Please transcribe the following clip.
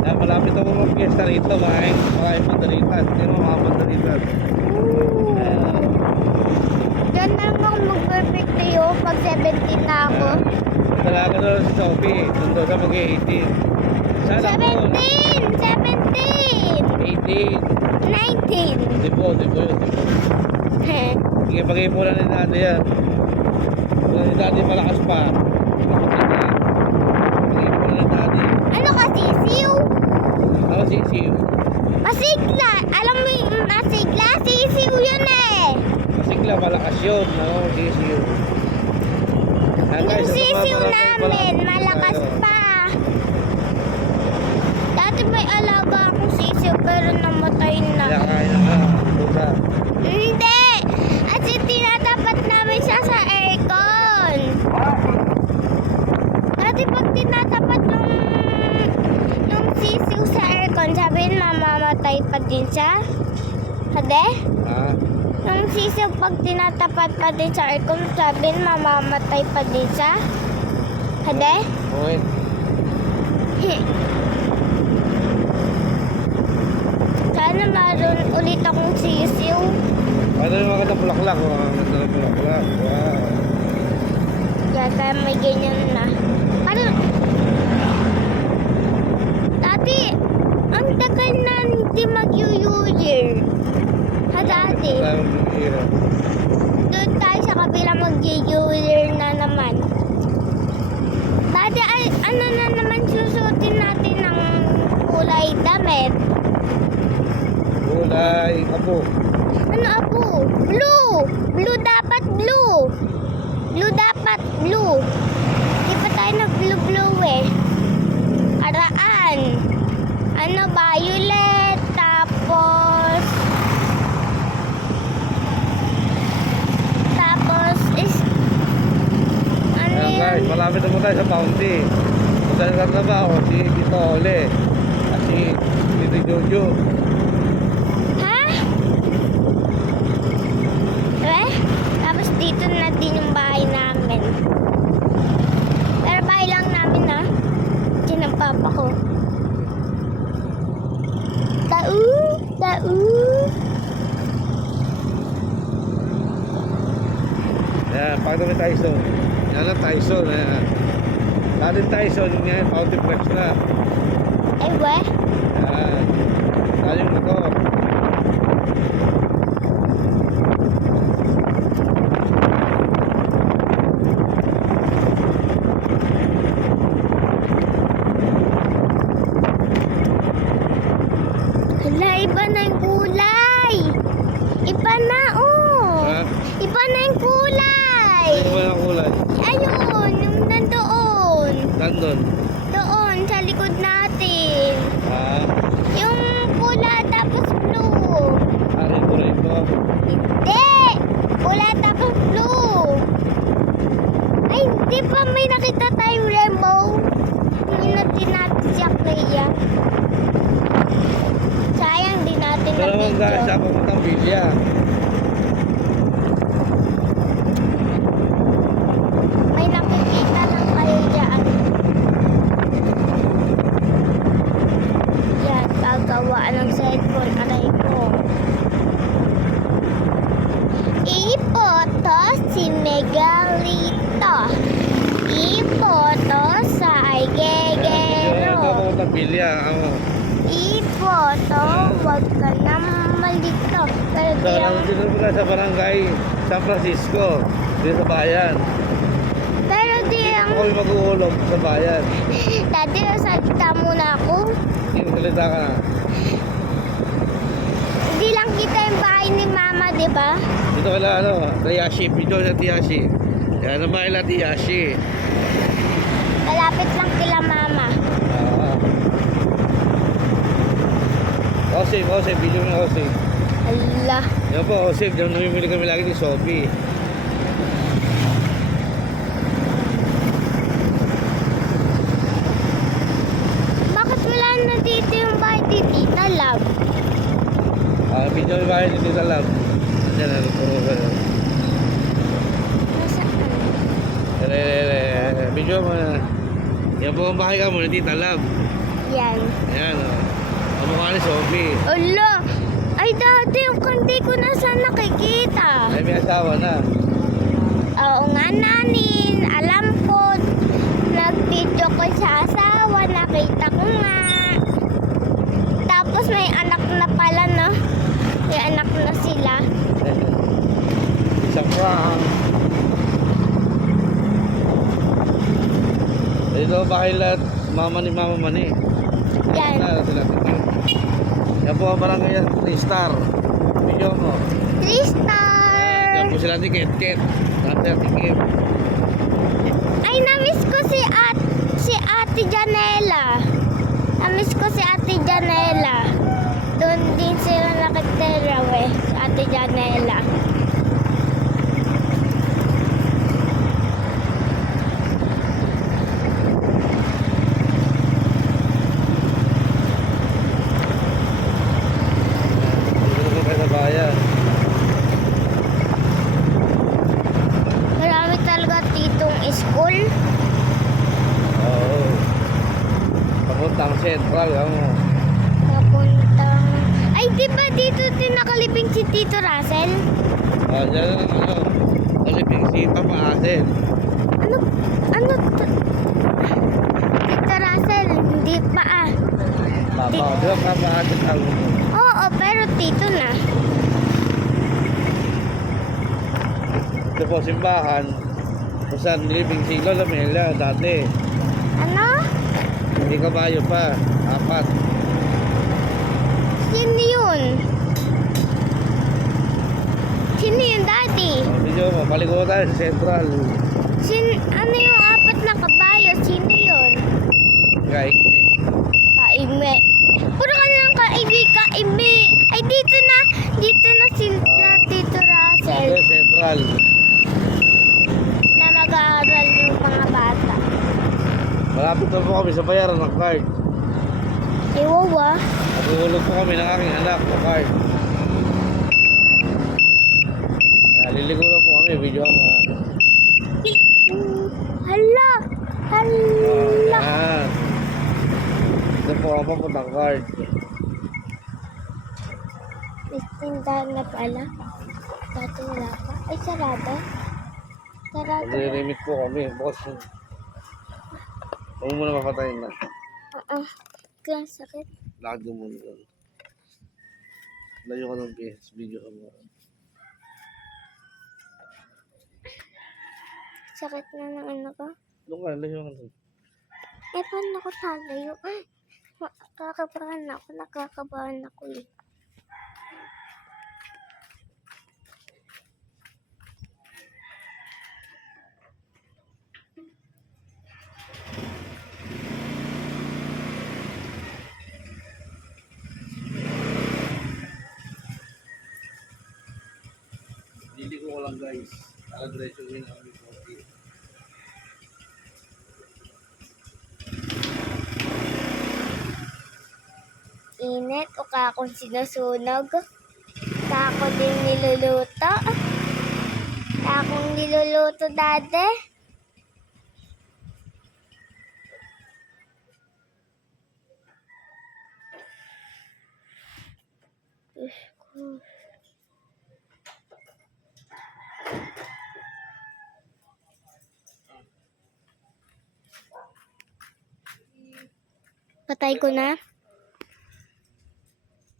Yan, malapit ako mag-fiesta rito. Makain pandalitan. Hindi mo mga pandalitan. Diyan na lang ako mag-birthday pag 17 na ako. Talaga doon sa Shopee. Doon daw ka mag-18. Sana po. 17! 18. 19! Di po yun. Sige, pag-ipunan ni Daddy yan. Pag ni Daddy malakas pa. Pag-ipunan ni Daddy. Ano ka, sisiw? Ako sisiw. Masigla! Alam mo yung masigla? Sisiw yun eh! Masigla, malakas yun. Ako sisiw. Yan, guys, Yung sa sisiw mga barangay, namin, malakas tayo. pa. Dati may alaga akong sisiw pero namatay na. Kaya kain na ka. Pusa. Hindi! Kasi tinatapat namin siya sa aircon. Dati pag tinatapat yung sisiw sa aircon, sabihin mamamatay pa din siya. Hade? Ah, Yung sisiw pag tinatapat pa din sa aircon, sabihin mamamatay pa din siya. Hade? okay. Sana maroon ulit akong sisiw. Paano yung mga bulaklak? Ang ganda ng bulaklak. Wow. Kaya may ganyan na. Ano? Dati, ang tagal na hindi mag-New Year. Ha, dati? Maraming bibira. Doon tayo sa kabila mag-New Year na naman. Dati, ay, ano na naman susutin natin ng kulay damit? Kulay, apo. Ano apo? Blue! Blue dapat blue! Blue dapat blue! Di pa tayo nag-blue eh. Araan. Ano, violet. Tapos is ano Ayan guys, yun? malapit na po tayo sa Bounty. Kung saan nagtatrabaho, si Tito Ole. At si Tito Jojo. Ha? Tapos dito na din yung bahay namin. Pero bahay lang namin ha. Diyan ang papa ko. Tau! Ayan, pag namin Tyson. Yan ang Tyson. Ayan. Dating Tyson, ngayon, Bounty Flex na. Ay, weh? Ayan. Tayo na to. Hala, iba na yung kulay. Iba na, oh. Ha? Iba na yung kulay. Ano ba ang kulay? Ayun, yung nandoon. Nandun. Doon, sa likod natin. Ah, Yung pula tapos blue. ari ko rito. Hindi! Pula tapos blue. Ay, di pa may nakita tayong rainbow. Hindi natin siya kaya. Sayang, di natin Ito naman guys, na-video. ako puntang Bilya. May nakikita lang kayo dyan. Yan, gagawa ng cellphone. Aray ko. Ipoto si Megalito. Ipoto sa Ito Igegero. ako puntang Bilya. Ako. Ipoto, wag ka na malito. Pero di lang, Dito po tayo sa barangay San Francisco. Dito sa bayan. pero di lang, Ako yung mag-uulog sa bayan. dati nasalita muna ako. Hindi salita ka. Hindi lang kita yung bahay ni Mama, di ba? Dito kala ano, Tiyashi. Video sa Tiyashi. Yan ang bahay na Tiyashi. Malapit lang kila Mama. Osip, video mo Osip. Hala. Yan po, Osip. Diyan namimili kami lagi ni Sophie. Bakit wala na dito yung bahay ni Tita Love? Video mo bahay ni Tita Love. Diyan, ano, puro ka. Nasaan? Video mo na. Yan po ang bahay ka mo ni Tita Love. Yan. Ayan, oh. Ang mukha ni Sophie. Ala! Ay, dati yung kundi ko na sana nakikita. Ay, may asawa na. Oo nga, nanin. Alam ko. Nag-video ko sa asawa. Nakita ko nga. Tapos may anak na pala, no? May anak na sila. Isang prank. Dito bahay lahat. Mama ni. Yan. Na sila. Yan po ang barangay yan. 3 star. Video mo. 3 star! Yan po sila tiket. After tiket. Ay, namiss ko si Ate Janela. Namiss ko si Ate Janela. Doon din sila nakitira, si Ate Janela. Dito po kayo sa bayan. Marami talaga titong school. Oo. Papuntang Central. Ano? Papuntang... Ay, di ba dito din nakalibing si Tito Russell? Diyan ang ano. Kaliping si Papa Asen. Ano Tito Russell, hindi pa Papa. Di ba Papa Asen ang... Oo, pero Tito na. Ito po simbahan. Kung saan nilibing si Lola Mela dati. Ano? Hindi kabayo pa. 4. Sino yun? Sino yun, Daddy? Video mo. Paliko tayo sa Central. Ano yung 4 na kabayo? Sino yun? Gaikmi. Kaime. Puro ka lang kaime. Ay, dito na sila Tito Russell Ito Central. na mag-aaral yung mga bata. Malapit na po kami sa bayaran ng card. Ewawa. Natulog po kami ng aking anak sa card. Liligo na po kami. Video mo. Hala! Hala! Yan. Ito po ako papuntang card. Tindahan na pala. Dati wala pa. Ay, sarado. Sarado. Nalilimit po kami. Bukas yun. Huwag mo na mapatayin na. Kaya sakit. Lakad mo muna doon. Layo ka ng PS. Video ka mo. Sakit na ng ano ko. Doon ka. Layo ka doon. Eh, paano ako tatayo? Ay, nakakabahan ako eh. Liligo ko lang guys. Diretso rin ang coffee. Init o kakong sinusunog. Kako din niluluto. Kakong niluluto dati. Diyos ko. Patay ko na.